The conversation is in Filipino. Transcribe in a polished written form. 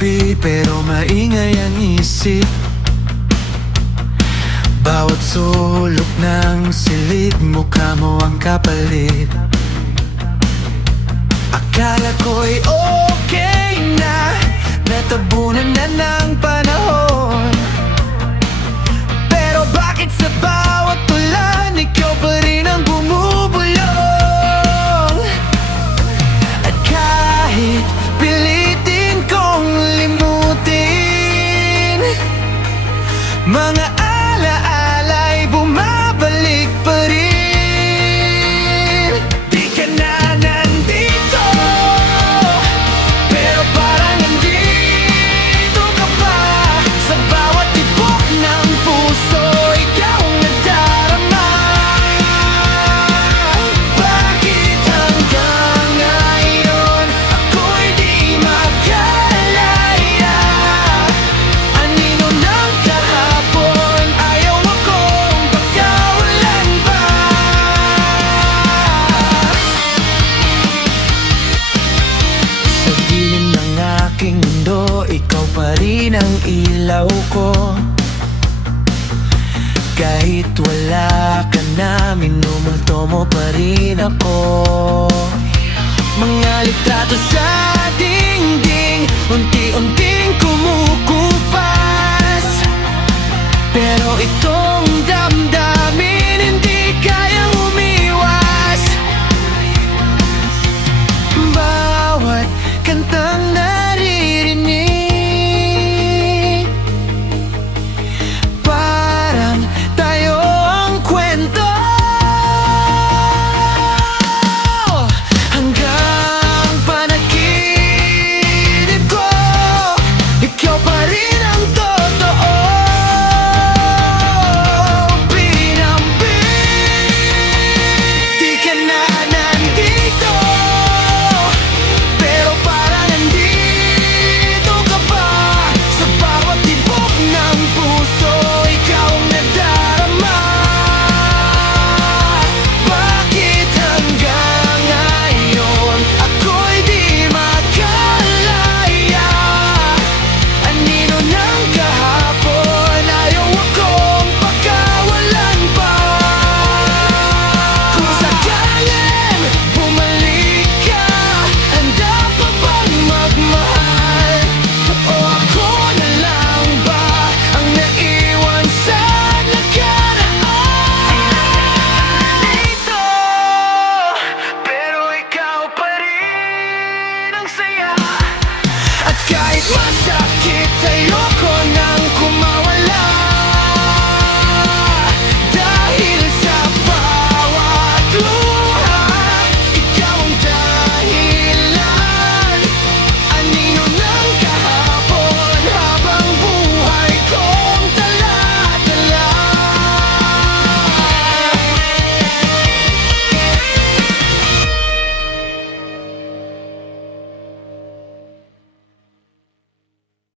gabi pero maingay ang isip. Bawat sulok ng silid, mukha mo ang kapalit. Akala ko'y okay na, natabunan na ng panahon. Pero bakit sa bawat ulan, ikaw pa rin ang bumubulong? At kahit pilitin kong limutin, mga alaala'y bumabalik pa rin. Di ka na nandito, pero parang nandito ka pa. Sa bawat tibok ng puso, ikaw ang nadarama. Bakit hanggang ngayon ako'y di makalaya? Anino ng kahapon, ayaw akong pagkawalan pa. Sa dilim ng aking mundo, ikaw pa rin ang ilaw ko. Kahit wala ka na, minumulto mo pa rin ako. Mga litrato sa dingding, unti-unting kumukupas. Pero itong damdamin